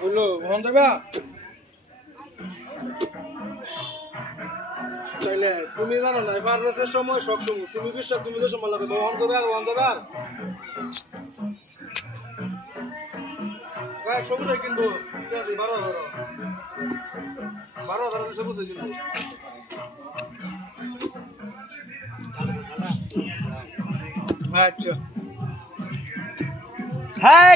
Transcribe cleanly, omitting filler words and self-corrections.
বললো মন দেবা তাইলে তুমি জানো না পারবেসের সময় সব সময় তুমি বিশ্বাস তুমি যে সময় লাগে মন দেবে আর মন দেবে আর গায়ে সবুজ কিনবো 12,000 সবুজ কিনবো আচ্ছা হ্যাঁ